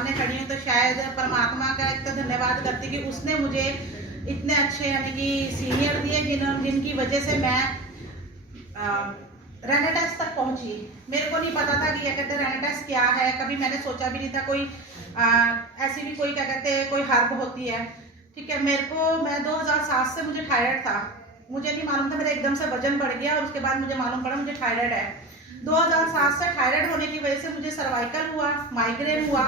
सामने खड़ी हूँ, तो शायद परमात्मा का एक तो धन्यवाद करती कि उसने मुझे इतने अच्छे यानी कि सीनियर दिए जिनकी वजह से मैं रेनेटेस्ट तक पहुंची। मेरे को नहीं पता था कि क्या कहते हैं रेनेटेस्ट क्या है, कभी मैंने सोचा भी नहीं था कोई ऐसी भी कोई क्या कहते हैं कोई हर्ब होती है। ठीक है, मैं 2007 से मुझे थायराइड था, मुझे नहीं मालूम था, मेरा एकदम से वजन बढ़ गया और उसके बाद मुझे मालूम पड़ा मुझे थायराइड है। 2007 से थायराइड होने की वजह से मुझे सर्वाइकल हुआ, माइग्रेन हुआ,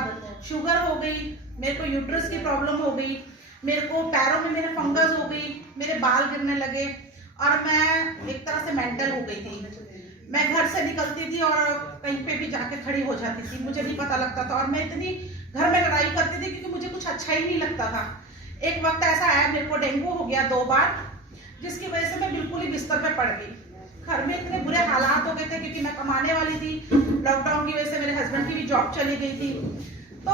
शुगर हो गई, मेरे को यूट्रस की प्रॉब्लम हो गई, मेरे को पैरों में मेरे फंगस हो गई, मेरे बाल गिरने लगे और मैं एक तरह से मेंटल हो गई थी। मैं घर से निकलती थी और कहीं पे भी जाके खड़ी हो जाती थी, मुझे नहीं पता लगता था और मैं इतनी घर में लड़ाई करती थी क्योंकि मुझे कुछ अच्छा ही नहीं लगता था। एक वक्त ऐसा आया मेरे को डेंगू हो गया 2 बार, जिसकी वजह से मैं बिल्कुल ही बिस्तर पे पड़ गई। घर में इतने बुरे हालात हो गए थे क्योंकि मैं कमाने वाली थी, लॉकडाउन की वजह से मेरे हस्बैंड की भी जॉब चली गई थी, तो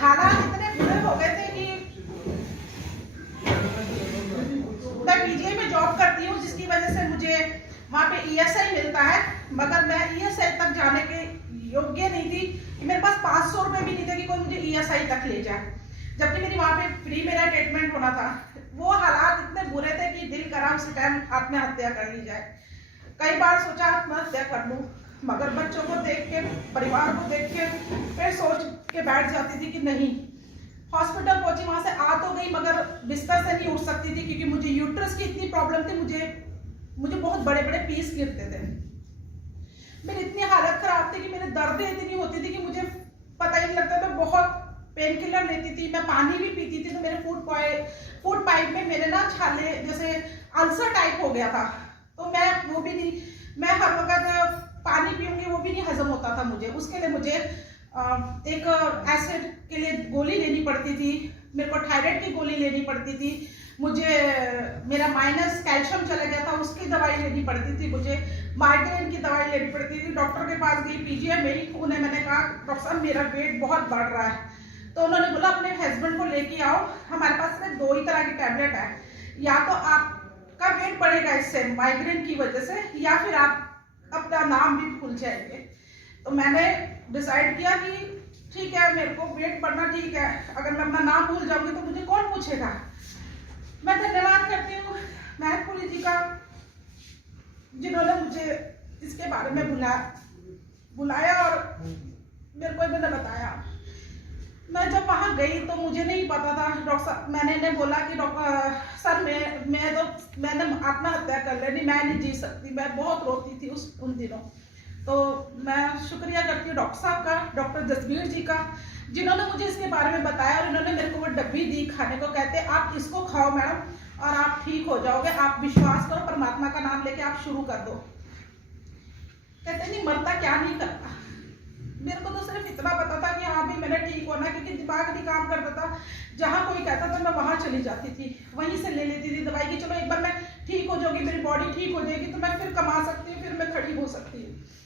हालात इतने बुरे हो गए थे कि मैं पीजीआई में जॉब करती हूँ, जिसकी वजह से मुझे वहाँ पे ईएसआई मिलता है, मगर मैं ईएसआई तक जाने के योग्य नहीं थी। मेरे पास 500 रुपए भी नहीं थे कि कोई मुझे ईएसआई तक ले जाए, जबकि मेरी वहाँ पे फ्री मेरा ट्रीटमेंट होना था। वो हालात इतने बुरे थे कि दिल करा उस टाइम आत्महत्या कर ली जाए। कई बार सोचा आत्महत्या कर लूं, मगर बच्चों को देख के, परिवार को देख के फिर सोच के बैठ जाती थी कि नहीं। हॉस्पिटल पहुंची, वहां से आ तो गई मगर बिस्तर से नहीं उठ सकती थी क्योंकि मुझे यूट्रस की इतनी प्रॉब्लम थी, मुझे बहुत बड़े बड़े पीस गिरते थे। मेरी इतनी हालत खराब थी कि मेरे दर्द इतनी होती थी कि मुझे पता ही नहीं लगता। मैं बहुत पेन किलर लेती थी, मैं पानी भी पीती थी, तो मेरे फूड पाइप में मेरे ना छाले जैसे अल्सर टाइप हो गया था, तो मैं वो भी नहीं, मैं हर वक्त पानी पीऊंगी वो भी नहीं हजम होता था मुझे। उसके लिए मुझे एक एसिड के लिए गोली लेनी पड़ती थी, मेरे को थायराइड की गोली लेनी पड़ती थी, मुझे मेरा माइनस कैल्शियम चला गया था उसकी दवाई लेनी पड़ती थी, मुझे माइग्रेन की दवाई लेनी पड़ती थी। डॉक्टर के पास गई, पीजीआई में ही खून है, मैंने कहा डॉक्टर साहब मेरा वेट बहुत बढ़ रहा है, तो उन्होंने बोला अपने हस्बैंड को लेके आओ, हमारे पास सिर्फ 2 ही तरह की टैबलेट है, या तो आपका वेट बढ़ेगा इससे माइग्रेन की वजह से, या फिर आप अपना नाम भी भूल जाएंगे। तो मैंने डिसाइड किया कि ठीक है, मेरे को वेट बढ़ना ठीक है, अगर मैं अपना नाम भूल जाऊंगी तो मुझे कौन पूछेगा। मैं धन्यवाद करती हूँ महकपुरी जी का, जिन्होंने मुझे इसके बारे में बुलाया और मेरे को इन्होंने बताया। मैं जब वहां गई तो मुझे नहीं पता था, डॉक्टर साहब मैंने इन्हें बोला कि डॉक्टर सर मैंने आत्महत्या कर लेनी, मैं नहीं जी सकती, मैं बहुत रोती थी उन दिनों। तो मैं शुक्रिया करती हूँ डॉक्टर साहब का, डॉक्टर जसबीर जी का, जिन्होंने मुझे इसके बारे में बताया और इन्होंने मेरे को वो डब्बी दी खाने को, कहते आप इसको खाओ मैडम और आप ठीक हो जाओगे, आप विश्वास करो, परमात्मा का नाम लेके आप शुरू कर दो। कहते नहीं मरता क्या नहीं करता। मेरे को तो सिर्फ इतना पता था कि हाँ भी मैंने ठीक होना, क्योंकि दिमाग नहीं काम करता था, जहाँ कोई कहता था मैं वहां चली जाती थी, वहीं से ले लेती थी दवाई की, चलो एक बार मैं ठीक हो जाऊंगी, मेरी बॉडी ठीक हो जाएगी तो मैं फिर कमा सकती हूँ, फिर मैं खड़ी हो सकती हूँ।